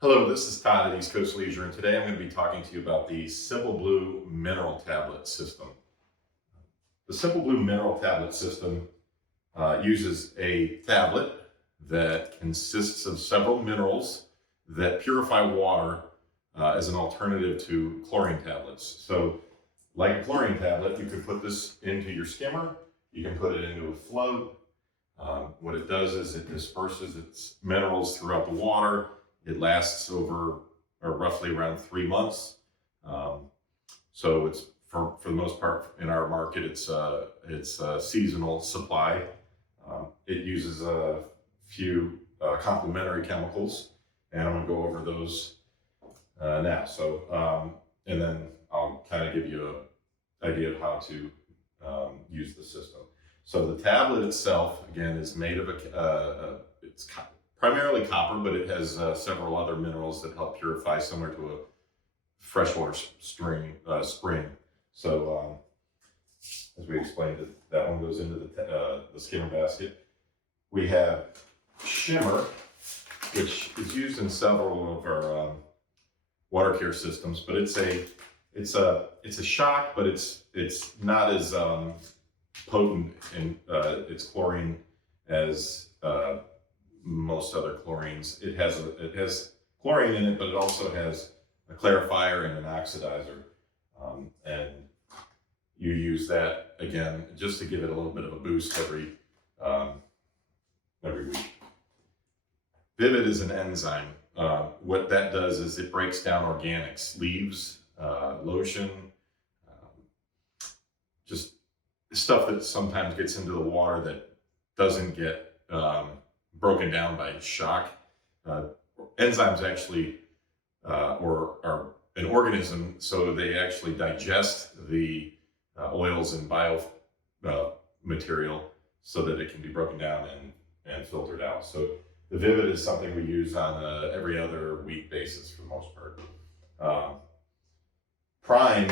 Hello, this is Todd at East Coast Leisure, and today I'm going to be talking to you about the Simple Blue Mineral Tablet System. The Simple Blue Mineral Tablet System uses a tablet that consists of several minerals that purify water as an alternative to chlorine tablets. So, like a chlorine tablet, you could put this into your skimmer, you can put it into a float. What it does is it disperses its minerals throughout the water. It lasts over or roughly around 3 months. So it's for the most part in our market, it's a seasonal supply. It uses a few complementary chemicals, and I'm going to go over those now. And then I'll kind of give you an idea of how to use the system. So the tablet itself, again, is made of primarily copper, but it has several other minerals that help purify, similar to a freshwater spring. So as we explained, that one goes into the skimmer basket. We have shimmer, which is used in several of our water care systems, but it's a shock, but it's not as potent in its chlorine as most other chlorines. It has chlorine in it, but it also has a clarifier and an oxidizer, and you use that again just to give it a little bit of a boost every week. Vivid is an enzyme. What that does is it breaks down organics, leaves, lotion, just stuff that sometimes gets into the water that doesn't get broken down by shock. Enzymes actually, or are an organism, so they actually digest the oils and bio material so that it can be broken down and filtered out. So the Vivid is something we use on every other week basis for the most part. Prime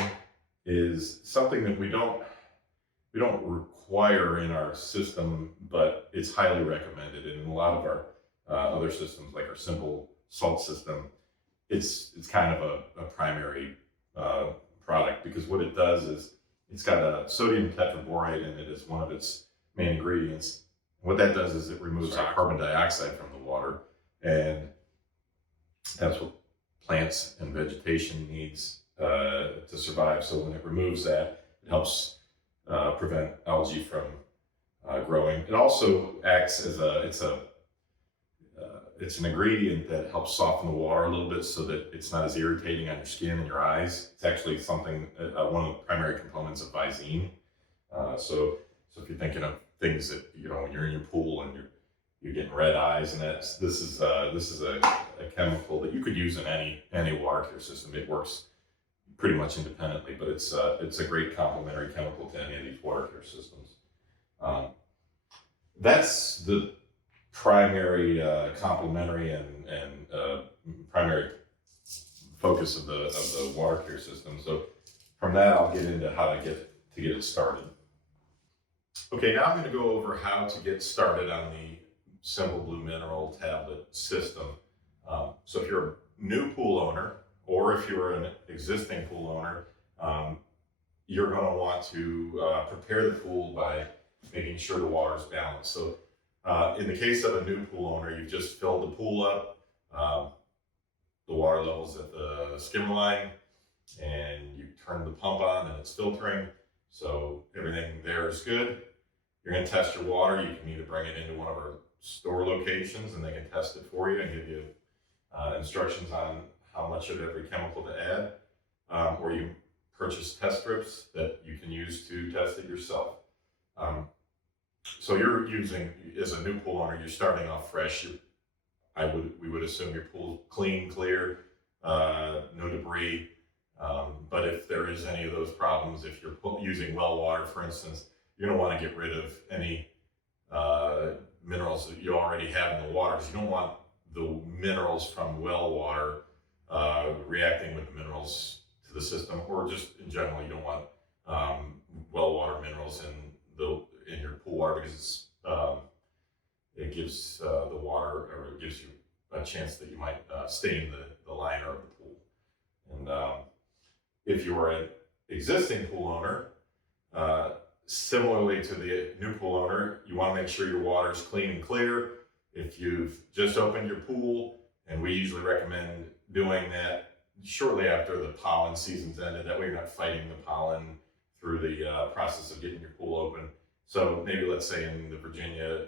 is something that we don't require in our system, but it's highly recommended. And in a lot of our other systems, like our simple salt system, it's kind of a primary product, because what it does is it's got a sodium tetraborate in it as one of its main ingredients. What that does is it removes carbon dioxide from the water, and that's what plants and vegetation needs to survive. So when it removes that, it helps prevent algae from growing. It also acts as it's an ingredient that helps soften the water a little bit so that it's not as irritating on your skin and your eyes. It's actually something, one of the primary components of Visine. So if you're thinking of things that, when you're in your pool and you're getting red eyes, and this is a chemical that you could use in any water care system. It works pretty much independently, but it's a great complementary chemical to any of these water care systems. That's the primary complementary and primary focus of the water care system. So from that, I'll get into how to get it started. Okay, now I'm going to go over how to get started on the Simple Blue Mineral Tablet System. So if you're a new pool owner, or if you're an existing pool owner, you're going to want to prepare the pool by making sure the water is balanced. So in the case of a new pool owner, you've just filled the pool up, the water level's at the skimmer line, and you turn the pump on and it's filtering. So everything there is good. You're going to test your water. You can either bring it into one of our store locations and they can test it for you and give you instructions on how much of every chemical to add, or you purchase test strips that you can use to test it yourself. So you're using, as a new pool owner, you're starting off fresh. We would assume your pool's clean, clear, no debris. But if there is any of those problems, if you're using well water, for instance, you're going to want to get rid of any minerals that you already have in the water, because you don't want the minerals from well water reacting with the minerals to the system, or just in general, you don't want well water minerals in your pool water, because it gives the water, or it gives you a chance that you might stain the liner of the pool. And if you're an existing pool owner, similarly to the new pool owner, you want to make sure your water is clean and clear. If you've just opened your pool, and we usually recommend doing that shortly after the pollen season's ended, that way you're not fighting the pollen through the process of getting your pool open. So maybe let's say in the Virginia,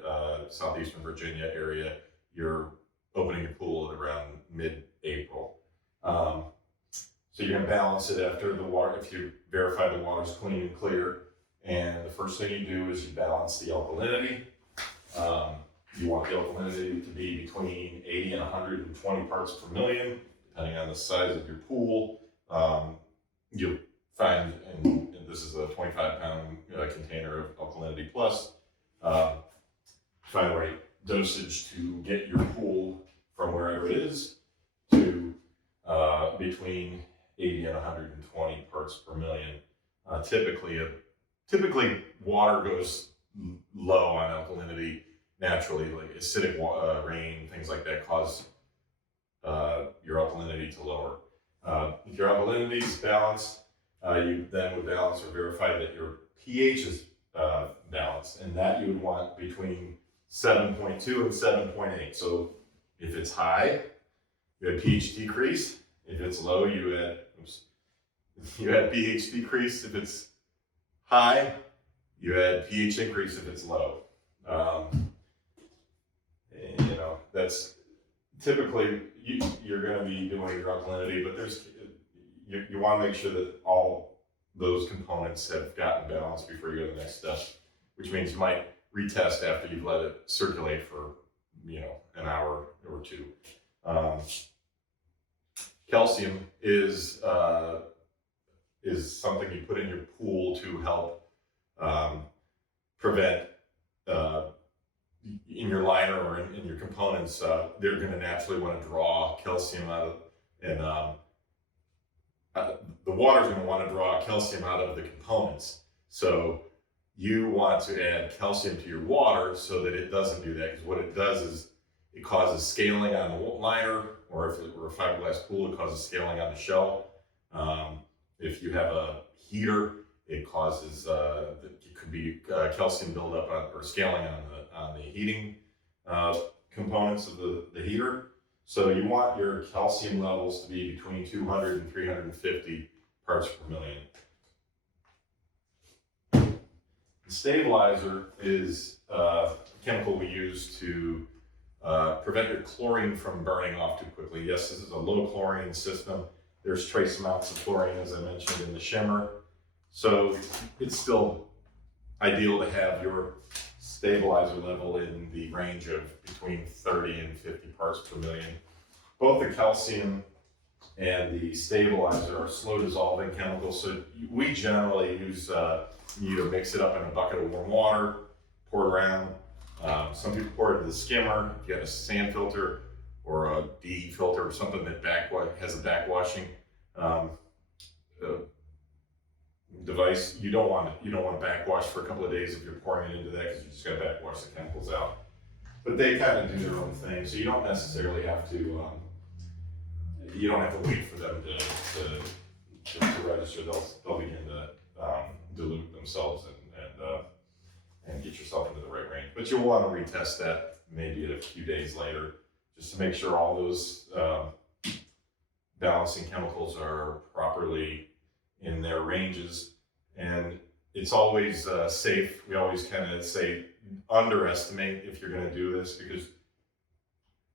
southeastern Virginia area, you're opening your pool at around mid-April. So you're going to balance it after the water, if you verify the water's clean and clear. And the first thing you do is you balance the alkalinity. You want the alkalinity to be between 80 and 120 parts per million, depending on the size of your pool. You'll find, and this is a 25-pound container of alkalinity plus, find the right dosage to get your pool from wherever it is to between 80 and 120 parts per million. Typically water goes low on alkalinity naturally, like acidic rain, things like that cause your alkalinity to lower. If your alkalinity is balanced, you then would balance or verify that your pH is balanced, and that you would want between 7.2 and 7.8. So if it's high, you add pH decrease. If it's low, you add pH decrease. If it's high, you add pH increase if it's low. That's typically you're going to be doing your alkalinity, but you want to make sure that all those components have gotten balanced before you go to the next step, which means you might retest after you've let it circulate for an hour or two. Calcium is something you put in your pool to help prevent in your liner or in your components, they're going to naturally want to draw calcium out of, and the water's going to want to draw calcium out of the components. So you want to add calcium to your water so that it doesn't do that, because what it does is it causes scaling on the liner, or if it were a fiberglass pool, it causes scaling on the shell. If you have a heater, it causes it could be calcium buildup or scaling on the heating components of the heater. So you want your calcium levels to be between 200 and 350 parts per million. The stabilizer is a chemical we use to prevent your chlorine from burning off too quickly. Yes, this is a low chlorine system. There's trace amounts of chlorine, as I mentioned, in the shimmer. So it's still ideal to have your stabilizer level in the range of between 30 and 50 parts per million. Both the calcium and the stabilizer are slow dissolving chemicals, so we generally use you to mix it up in a bucket of warm water, pour it around. Some people pour it into the skimmer. If you have a sand filter or a DE filter or something that has a backwashing device, you don't want to backwash for a couple of days if you're pouring it into that, because you just got to backwash the chemicals out. But they kind of do their own thing, so you don't necessarily have to. You don't have to wait for them to register. They'll begin to dilute themselves and get yourself into the right range. But you'll want to retest that maybe a few days later, just to make sure all those balancing chemicals are properly in their ranges. And it's always safe. We always kind of say underestimate if you're going to do this, because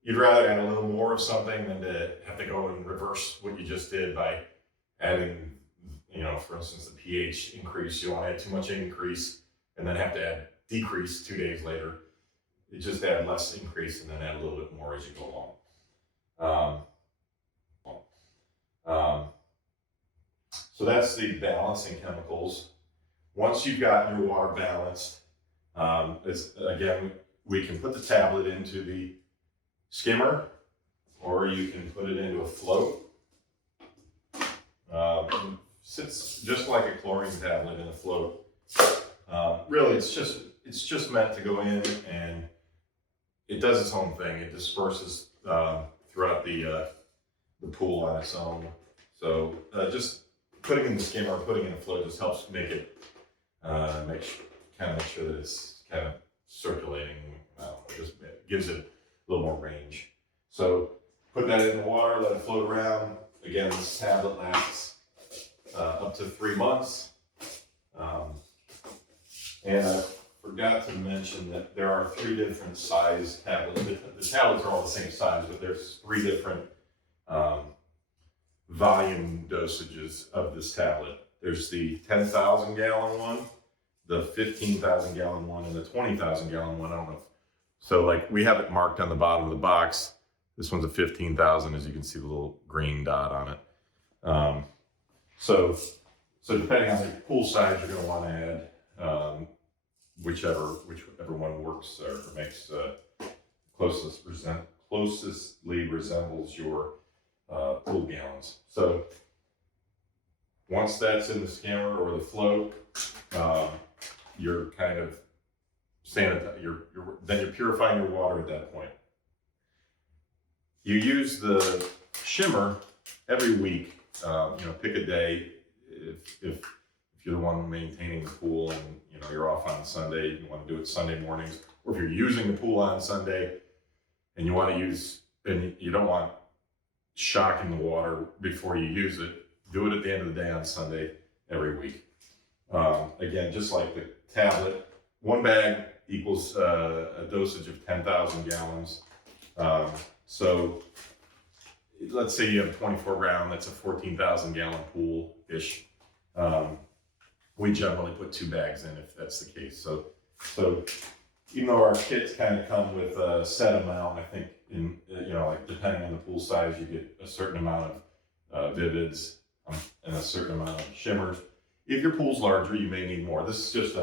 you'd rather add a little more of something than to have to go and reverse what you just did by adding, for instance, the pH increase. You don't want to add too much increase and then have to add decrease 2 days later. You just add less increase and then add a little bit more as you go along. So that's the balancing chemicals. Once you've got your water balanced, again, we can put the tablet into the skimmer, or you can put it into a float. Sits just like a chlorine tablet in a float. Really, it's just meant to go in, and it does its own thing. It disperses throughout the pool on its own. So just putting in the skimmer or putting in a float just helps make it make sure that it's kind of circulating. It just gives it a little more range. So put that in the water, let it float around. Again, this tablet lasts up to 3 months. And I forgot to mention that there are 3 different size tablets. The tablets are all the same size, but there's 3 different volume dosages of this tablet. There's the 10,000 gallon one, the 15,000 gallon one, and the 20,000 gallon one. I don't know. So like we have it marked on the bottom of the box. This one's a 15,000, as you can see the little green dot on it. So depending on the pool size, you're going to want to add whichever one works or makes closely resembles your pool gallons. So once that's in the skimmer or the float, you're kind of then you're purifying your water at that point. You use the shimmer every week. Pick a day. If you're the one maintaining the pool and you're off on Sunday, you want to do it Sunday mornings, or if you're using the pool on Sunday and you don't want shocking the water before you use it, do it at the end of the day on Sunday every week. Again, just like the tablet, 1 bag equals a dosage of 10,000 gallons. So let's say you have 24 round, that's a 14,000 gallon pool-ish. We generally put 2 bags in if that's the case. So even though our kits kind of come with a set amount, I think like depending on the pool size, you get a certain amount of Vivids and a certain amount of shimmers. If your pool's larger, you may need more. This is just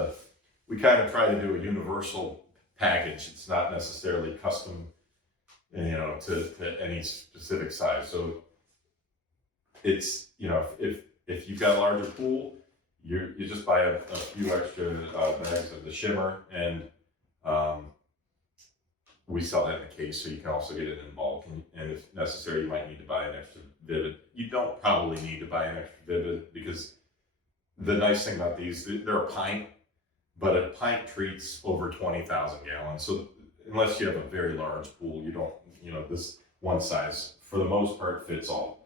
we kind of try to do a universal package. It's not necessarily custom, to any specific size. So it's, if you've got a larger pool, you just buy a few extra bags of the shimmer, and we sell that in a case, so you can also get it in bulk. And if necessary, you might need to buy an extra Vivid. You don't probably need to buy an extra Vivid, because the nice thing about these, they're a pint, but a pint treats over 20,000 gallons. So unless you have a very large pool, you don't, this one size for the most part fits all.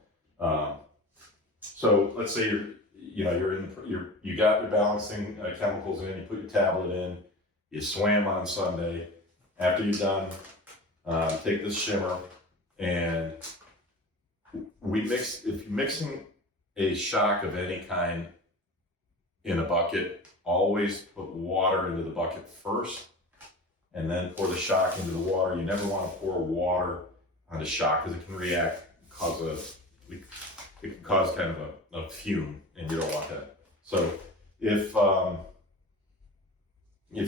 So let's say you got your balancing chemicals in, you put your tablet in, you swam on Sunday. After you're done, take this shimmer, and if you're mixing a shock of any kind in a bucket, always put water into the bucket first, and then pour the shock into the water. You never want to pour water on the shock, because it can react, it can cause kind of a fume, and you don't want that. So if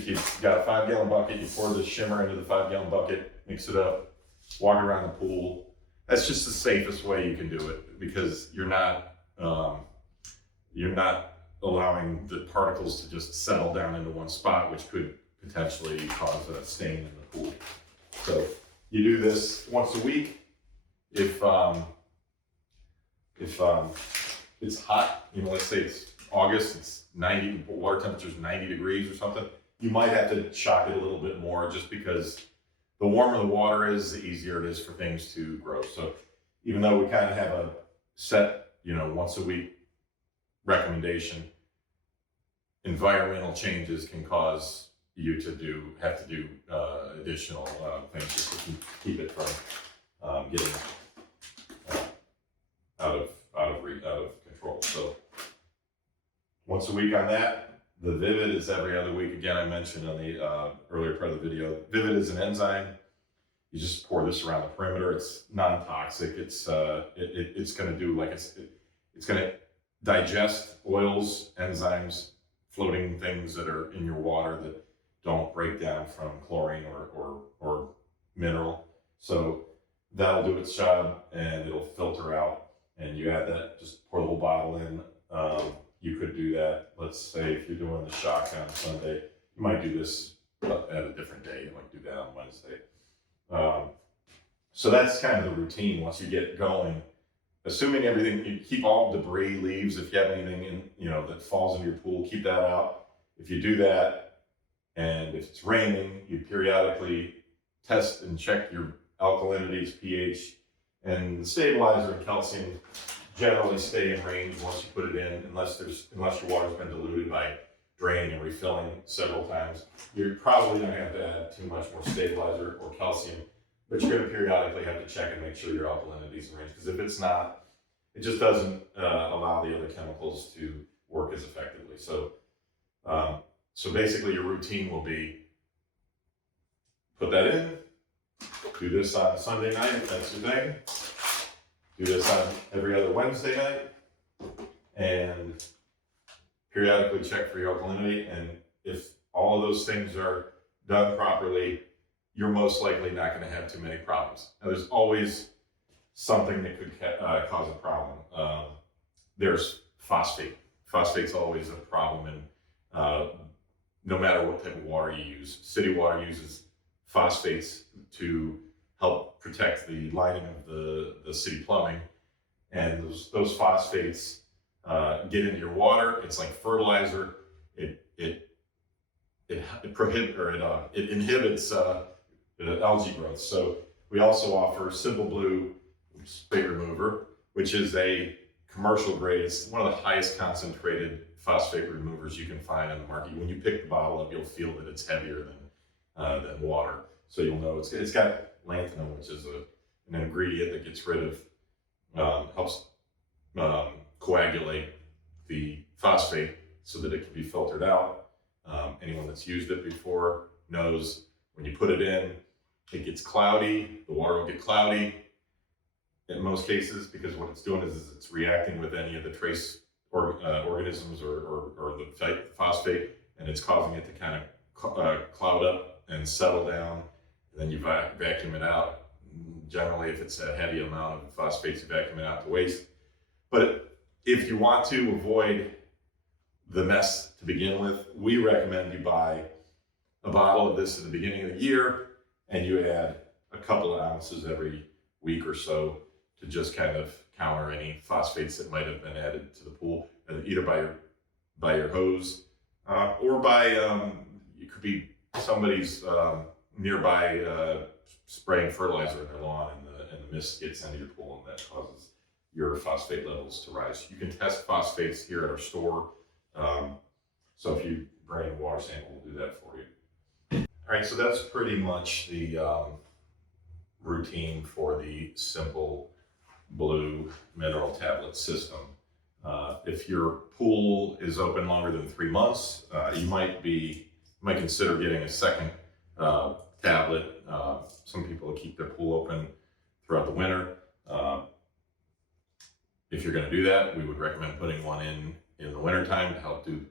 you've got a 5 gallon bucket, you pour the shimmer into the 5 gallon bucket, mix it up, walk around the pool. That's just the safest way you can do it, because you're not allowing the particles to just settle down into one spot, which could potentially cause a stain in the pool. So you do this once a week. If it's hot, let's say it's August, it's 90, water temperature's 90 degrees or something, you might have to shock it a little bit more, just because the warmer the water is, the easier it is for things to grow. So even though we kind of have a set, once a week recommendation, environmental changes can cause you to have to do additional things just to keep it from getting out of control. So once a week on that. The Vivid is every other week. Again, I mentioned on the earlier part of the video, Vivid is an enzyme. You just pour this around the perimeter. It's non-toxic. It's going to do it's going to digest oils, enzymes, floating things that are in your water that don't break down from chlorine or mineral. So that'll do its job, and it'll filter out. And you add that, just pour the whole bottle in. You could do that. Let's say if you're doing the shock on Sunday, you might do this at a different day. You might do that on Wednesday. So that's kind of the routine once you get going. Assuming everything, you keep all debris, leaves, if you have anything that falls into your pool, keep that out. If you do that, and if it's raining, you periodically test and check your alkalinities, pH, and the stabilizer and calcium generally stay in range once you put it in, unless your water's been diluted by draining and refilling several times. You're probably not going to have to add too much more stabilizer or calcium, but you're going to periodically have to check and make sure your alkalinity is in range, because if it's not, it just doesn't allow the other chemicals to work as effectively. So basically your routine will be put that in, do this on Sunday night, if that's your thing, do this on every other Wednesday night, and periodically check for your alkalinity. And if all of those things are done properly, you're most likely not going to have too many problems. Now, there's always something that could cause a problem. There's phosphate. Phosphate's always a problem, and no matter what type of water you use. City water uses phosphates to help protect the lining of the city plumbing, and those phosphates get into your water. It's like fertilizer. It inhibits algae growth. So we also offer Simple Blue Phosphate Remover, which is a commercial grade. It's one of the highest concentrated phosphate removers you can find on the market. When you pick the bottle up, you'll feel that it's heavier than water. So you'll know it's got lanthanum, which is an ingredient that gets rid of, helps coagulate the phosphate so that it can be filtered out. Anyone that's used it before knows when you put it in, it gets cloudy. The water will get cloudy in most cases, because what it's doing is it's reacting with any of the trace organisms or the phosphate, and it's causing it to kind of cloud up and settle down. And then you vacuum it out. Generally, if it's a heavy amount of phosphates, you vacuum it out to waste. But if you want to avoid the mess to begin with, we recommend you buy a bottle of this at the beginning of the year, and you add a couple of ounces every week or so to just kind of counter any phosphates that might have been added to the pool, either by your hose or by it could be somebody's nearby spraying fertilizer in their lawn, and the mist gets into your pool, and that causes your phosphate levels to rise. You can test phosphates here at our store. So if you bring a water sample, we'll do that for you. All right, so that's pretty much the routine for the Simple Blue mineral tablet system. If your pool is open longer than 3 months, you might consider getting a second tablet. Some people keep their pool open throughout the winter. If you're going to do that, we would recommend putting one in the wintertime to help to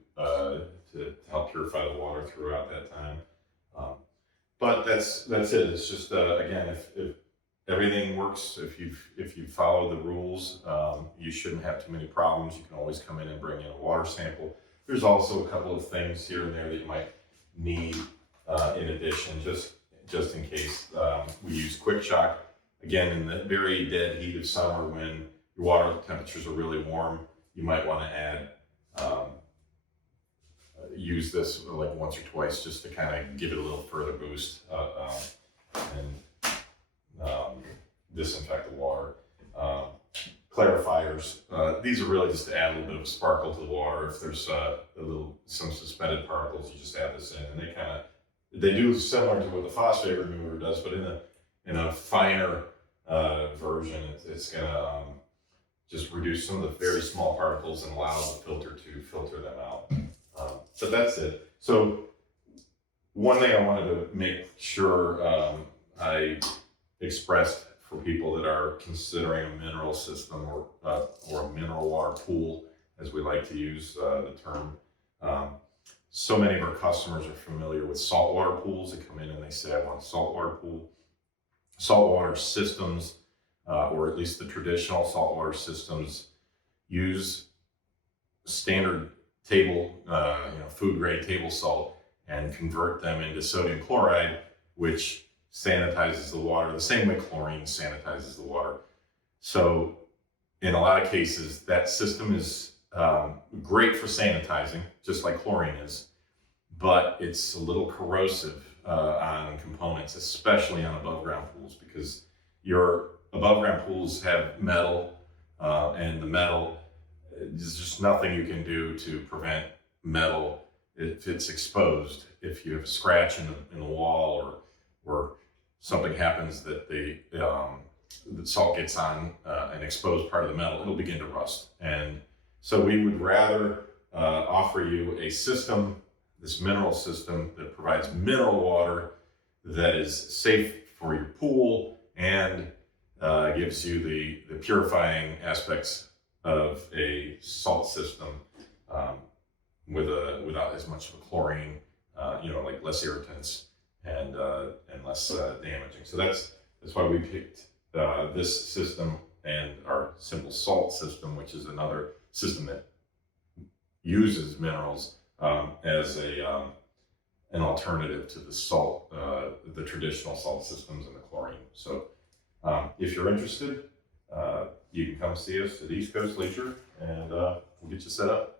help purify the water throughout that time. But that's it. It's just again, if everything works, if you follow the rules, you shouldn't have too many problems. You can always come in and bring in a water sample. There's also a couple of things here and there that you might need in addition, just in case. We use Quick Shock. Again, in the very dead heat of summer, when your water temperatures are really warm, you might want to add use this like once or twice, just to kind of give it a little further boost and disinfect the water. Clarifiers, these are really just to add a little bit of sparkle to the water. If there's some suspended particles, you just add this in, and they do similar to what the phosphate remover does, but in a finer version. It's gonna just reduce some of the very small particles and allow the filter to filter them out. So that's it. So one thing I wanted to make sure I expressed for people that are considering a mineral system or a mineral water pool, as we like to use the term. So many of our customers are familiar with saltwater pools. They come in and they say, I want a saltwater pool. Saltwater systems, or at least the traditional saltwater systems, use standard table, food grade table salt, and convert them into sodium chloride, which sanitizes the water the same way chlorine sanitizes the water. So in a lot of cases, that system is great for sanitizing, just like chlorine is, but it's a little corrosive on components, especially on above ground pools, because your above ground pools have metal, and the metal, there's just nothing you can do to prevent metal if it's exposed. If you have a scratch in the wall, or something happens that the salt gets on an exposed part of the metal, it'll begin to rust. And so we would rather offer you a system, this mineral system, that provides mineral water that is safe for your pool and gives you the purifying aspects of a salt system, without as much of a chlorine, like less irritants and less damaging. So that's why we picked this system and our simple salt system, which is another system that uses minerals as an alternative to the salt, the traditional salt systems and the chlorine. So if you're interested, you can come see us at East Coast Leisure, and we'll get you set up.